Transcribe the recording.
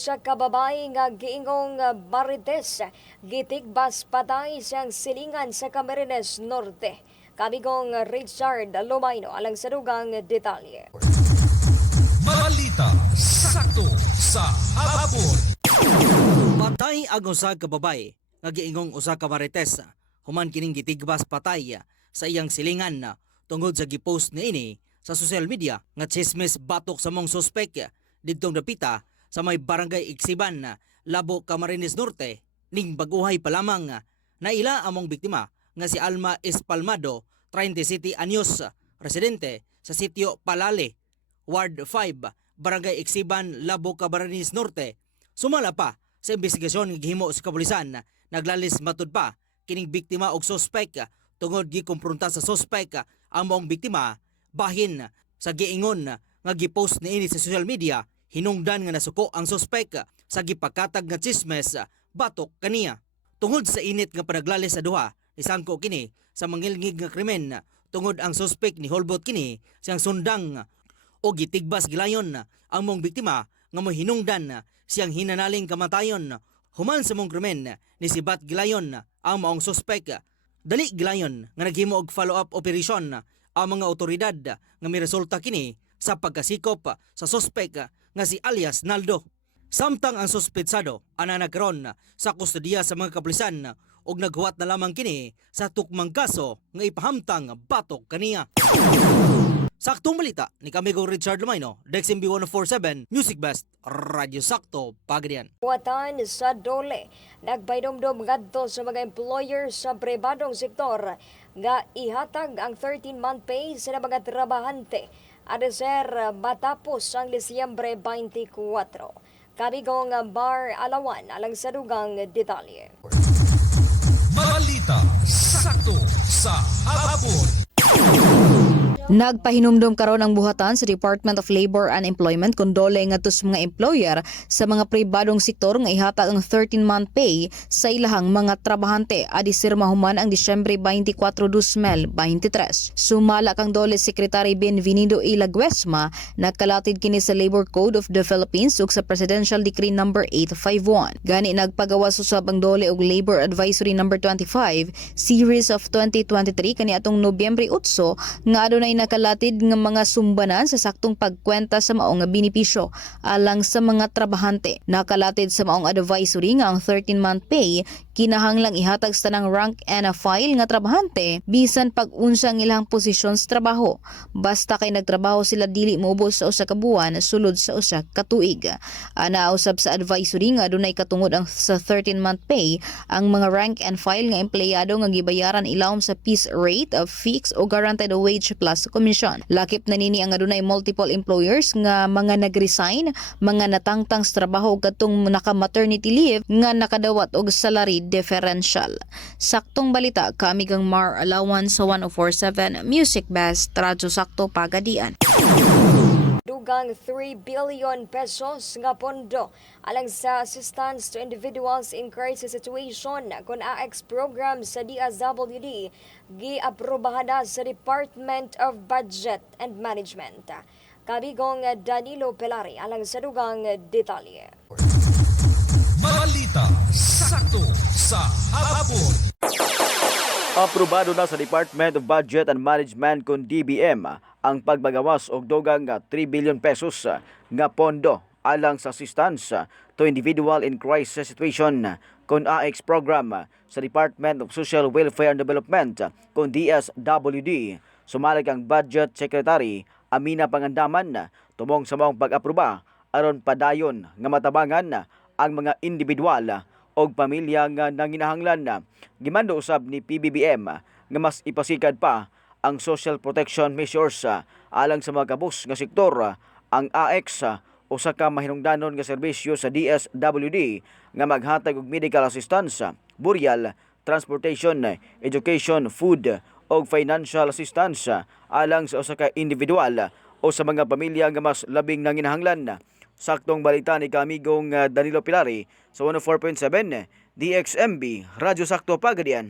Sa kababay nga giingong uh, Marites, gitigbas patay siyang silingan sa Camarines Norte. Kamigong Richard Lomaino alang sa dugang detalye. Balita sakto sa hapon. Patay ang usa ka babay nga giingong usa ka marites human kining gitigbas patay sa iyang silingan tungod sa gipost niini sa social media nga chismis batok sa mong suspek didtong dapita sa may barangay Iksiban Labo Camarines Norte ning baguhay pa lamang na ila among biktima nga si Alma Espalmado 37 anyos residente sa sitio Palale Ward 5 Barangay Iksiban Labo Camarines Norte. Sumala pa sa investigasyon nga gihimo sa kapulisan naglalis matud pa kining biktima og suspek tungod gikumpronta sa suspek ang maong biktima bahin sa giingon nga gipost niini sa social media hinungdan nga nasuko ang suspek sa gipakatag nga chismes batok kaniya. Tungod sa init nga panaglalis sa duha isangko kini sa mangilngig nga krimen. Tungod ang suspek ni Holbot kini siyang sundang o gitigbas gilayon. Ang mong biktima nga mo hinungdan siyang hinanaling kamatayon. Human sa mong krimen ni si Bat Gilayon ang maong suspek dali gilayon nga naghimo og follow-up operation ang mga otoridad nga miresulta kini sa pagkasikop sa suspek nga si alias Naldo. Samtang ang suspetsado ana nagkaron sa kustodiya sa mga kapulisan ug naghuwat na lamang kini sa tukmang kaso nga ipahamtang batok kaniya. Saktong balita ni Kamigo Richard Lumayno, Dexim B1047, Music Best, Radyo Sakto, Pagadian. Buwatan sa Dole, nagbaydomdom ngadto sa mga employer sa pribadong sektor nga ihatag ang 13-month pay sa mga trabahante adeser matapos ang Disyembre 24. Kamigong Bar Alawan alang sa dugang detalye. Balita sakto sa hapon. Nagpahinumdum karon ang buhatan sa Department of Labor and Employment kondole ngadto sa mga employer sa mga pribadong sektor nga ihatag ang 13-month pay sa ilahang mga trabahante adi sir mahuman ang Disyembre 24, 2023. Sumala kang dole Secretary Benvenido E. Laguesma nagkalatid kini sa Labor Code of the Philippines ug sa Presidential Decree number 851. Gani nagpagawas usab ang dole og Labor Advisory number 25 series of 2023 kani atong Nobyembre 8 nga adunay nakalatid nga mga sumbanan sa saktong pagkwenta sa maong nga benepisyo alang sa mga trabahante. Nakalatid sa maong advisory nga ang 13-month pay kinahanglang ihatag sa tanang rank and a file nga trabahante bisan pag-unsa ang ilang posisyon sa trabaho. Basta kay nagtrabaho sila dili moubos sa usa ka buwan sulod sa usa ka tuig. Ana usab sa advisory nga adunay katungod ang sa 13-month pay ang mga rank and file nga empleyado nga gibayaran ilawom sa piece rate of fixed o guaranteed wage plus commission. Lakip na nini ang adunay multiple employers nga mga nag-resign, mga natangtang sa trabaho ug katong naka-maternity leave nga nakadawat og salary differential. Saktong balita kami gang Mar Alawan sa 1047 Music Best Radyo Sakto Pagadian. dugang 3 billion pesos nga pondo alang sa assistance to individuals in crisis situation kun AX program sa DSWD giaprobahan na sa Department of Budget and Management. Kabigong Danilo Pelari alang sa dugang detalye. Balita sakto sa hapon. Aprobado na sa Department of Budget and Management kung DBM ang pagbagawas og dogang nga 3 billion pesos nga pondo alang sa assistance to individual in crisis situation kung AX program sa Department of Social Welfare and Development kung DSWD. Sumalig ang Budget Secretary Amina Pangandaman tumong sa maong pag-aproba aron padayon nga matabangan ang mga individual og pamilya nga nanginahanglan. Gimando usab ni PBBM nga mas ipasikad pa ang social protection measures ah, alang sa mga kabus nga sektor ah, ang AX ah, usa ka mahinungdanon nga serbisyo sa DSWD nga maghatag og medical assistance, burial, transportation, education, food og financial assistance alang sa usa ka individual o sa mga pamilya nga mas labing nanginahanglan. Saktong balita ni kamigong ah, Danilo Pilari sa 104.7 DXMB Radyo Sakto Pagadian.